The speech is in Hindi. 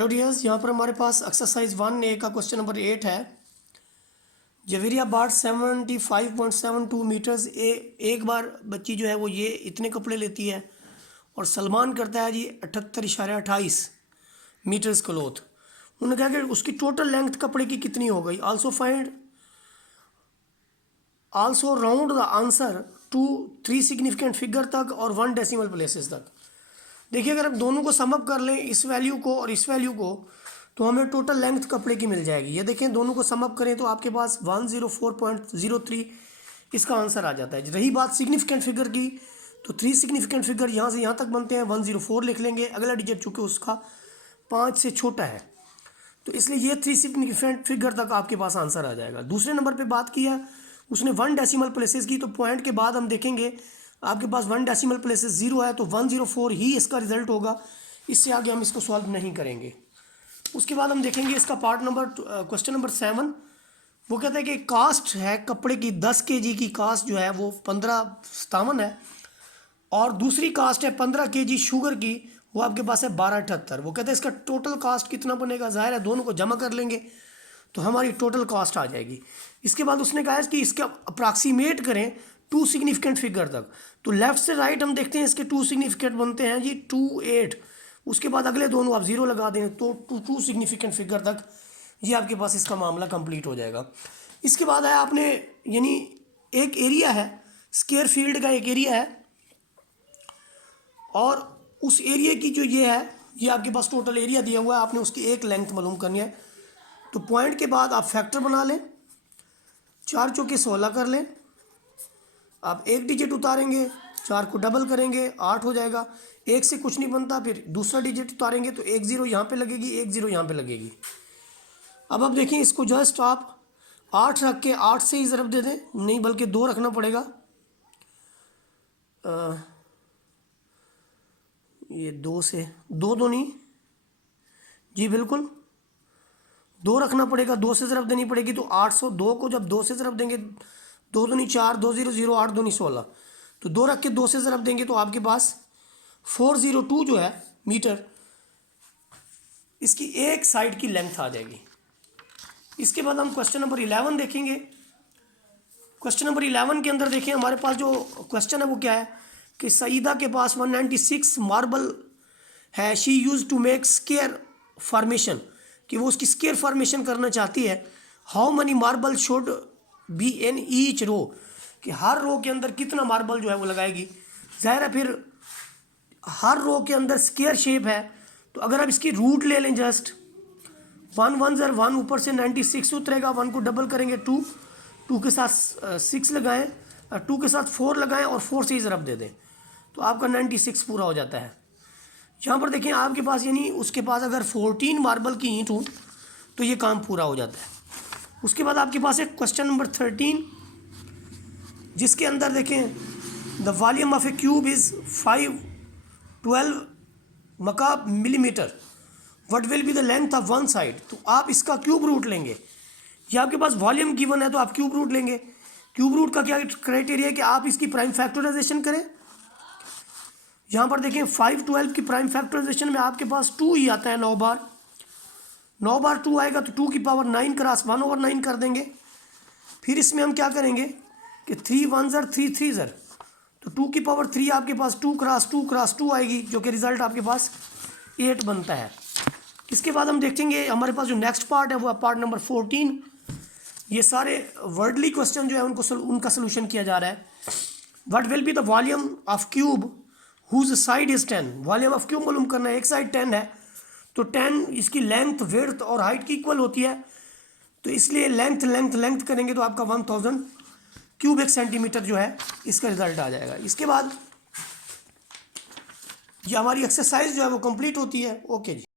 हेलो डियर्स, यहाँ पर हमारे पास एक्सरसाइज 1A का क्वेश्चन नंबर 8 है। जवेरिया बाट 75.72 मीटर्स। एक बार बच्ची जो है वो ये इतने कपड़े लेती है और सलमान करता है जी 78.28 मीटर्स क्लोथ। उन्होंने कहा कि उसकी टोटल लेंथ कपड़े की कितनी हो गई। Also round the answer to 3 significant figure तक और 1 डेसिमल प्लेसेस तक। देखिए, अगर हम दोनों को समअप कर लें, इस वैल्यू को और इस वैल्यू को, तो हमें टोटल लेंथ कपड़े की मिल जाएगी। ये देखें, दोनों को समअप करें तो आपके पास 104.03 इसका आंसर आ जाता है। रही बात सिग्निफिकेंट फिगर की, तो 3 सिग्निफिकेंट फिगर यहाँ से यहाँ तक बनते हैं, 104 लिख लेंगे। अगला डिजिट चूँकि उसका 5 से छोटा है, तो इसलिए ये 3 सिग्निफिकेंट फिगर तक आपके पास आंसर आ जाएगा। दूसरे नंबर पर बात की है उसने 1 डेसिमल प्लेसेस की, तो पॉइंट के बाद हम देखेंगे आपके पास 1 डेसिमल प्लेसेस 0 है, तो 104 ही इसका रिजल्ट होगा। इससे आगे हम इसको सॉल्व नहीं करेंगे। उसके बाद हम देखेंगे इसका पार्ट नंबर क्वेश्चन नंबर 7। वो कहता है कि कास्ट है कपड़े की 10 kg की कास्ट जो है वो 1557 है, और दूसरी कास्ट है 15 kg शुगर की, वो आपके पास है 1278। वो कहते हैं इसका टोटल कास्ट कितना बनेगा। जाहिर है दोनों को जमा कर लेंगे तो हमारी टोटल कास्ट आ जाएगी। इसके बाद उसने कहा है कि इसका अप्रॉक्सीमेट करें 2 सिग्निफिकेंट फिगर तक। तो लेफ्ट से राइट हम देखते हैं, इसके 2 सिग्निफिकेंट बनते हैं जी 2, 8। उसके बाद अगले दोनों आप 0 लगा दें तो 2 सिग्निफिकेंट फिगर तक ये आपके पास इसका मामला कंप्लीट हो जाएगा। इसके बाद है आपने, यानी एक एरिया है, स्क्वायर फील्ड का एक एरिया है, और उस एरिया की जो ये है, ये आपके पास टोटल एरिया दिया हुआ है, आपने उसकी एक लेंथ मालूम करनी है। तो पॉइंट के बाद आप फैक्टर बना लें, 4 चौके 16 कर लें। आप एक डिजिट उतारेंगे, 4 को डबल करेंगे, 8 हो जाएगा। 1 से कुछ नहीं बनता, फिर दूसरा डिजिट उतारेंगे तो 1 0 यहाँ पे लगेगी, 1 0 यहाँ पे लगेगी। अब आप देखें, इसको जस्ट आप 8 रख के 8 से ही ज़रब दे दें, नहीं बल्कि 2 रखना पड़ेगा। ये 2 से 2 तो नहीं जी, बिल्कुल 2 रखना पड़ेगा, 2 से ज़रब देनी पड़ेगी। तो 802 को जब 2 से ज़रब देंगे, 2 दूनी 4, 2 0 0, 8 दूनी 16, तो 2 रख के 2 से ज़रब देंगे तो आपके पास 402 जो है मीटर, इसकी एक साइड की लेंथ आ जाएगी। इसके बाद हम क्वेश्चन नंबर 11 देखेंगे। क्वेश्चन नंबर 11 के अंदर देखें, हमारे पास जो क्वेश्चन है वो क्या है कि सईदा के पास 196 मार्बल है। She use to make square formation, कि वो उसकी स्क्वायर फॉर्मेशन करना चाहती है। How many marble should be in each row, कि हर रो के अंदर कितना मार्बल जो है वो लगाएगी। ज़ाहिर है फिर हर रो के अंदर स्क्वायर शेप है, तो अगर आप इसकी रूट ले लें, जस्ट 1 1 0 1, ऊपर से 96 उतरेगा, 1 को डबल करेंगे 2, 2 के साथ 6 लगाएं, 2 के साथ 4 लगाएं और 4 से ही ज़रब दे दें, तो आपका 96 पूरा हो जाता है। यहाँ पर देखें आपके पास, यानी उसके पास अगर 14 मार्बल की ईंट हो तो ये काम पूरा हो जाता है। उसके बाद आपके पास एक क्वेश्चन नंबर 13, जिसके अंदर देखें the volume of a cube is 512 मकाब millimetre, what will be the length of one side. तो आप इसका क्यूब रूट लेंगे। ये आपके पास वॉल्यूम गिवन है तो आप क्यूब रूट लेंगे। क्यूब रूट का क्या क्राइटेरिया है कि आप इसकी प्राइम फैक्टराइजेशन करें। यहाँ पर देखें 512 की प्राइम फैक्टराइजेशन में आपके पास 2 ही आता है 9 बार। 9 बार 2 आएगा तो 2 की पावर 9 क्रॉस 1/9 कर देंगे। फिर इसमें हम क्या करेंगे कि 3 1 0 3 3 0, तो 2 की पावर 3 आपके पास 2 क्रॉस 2 क्रॉस 2 आएगी, जो कि रिजल्ट आपके पास 8 बनता है। इसके बाद हम देखेंगे हमारे पास जो नेक्स्ट पार्ट है वो पार्ट नंबर 14। ये सारे वर्डली क्वेश्चन जो है उनका सोल्यूशन किया जा रहा है। What will be the volume of cube whose side is 10। Volume of cube मालूम करना है, एक साइड 10 है, तो 10 इसकी लेंथ, विड्थ और हाइट की इक्वल होती है, तो इसलिए लेंथ लेंथ लेंथ करेंगे तो आपका 1000 क्यूबिक सेंटीमीटर जो है इसका रिजल्ट आ जाएगा। इसके बाद ये हमारी एक्सरसाइज जो है वो कंप्लीट होती है। ओके जी।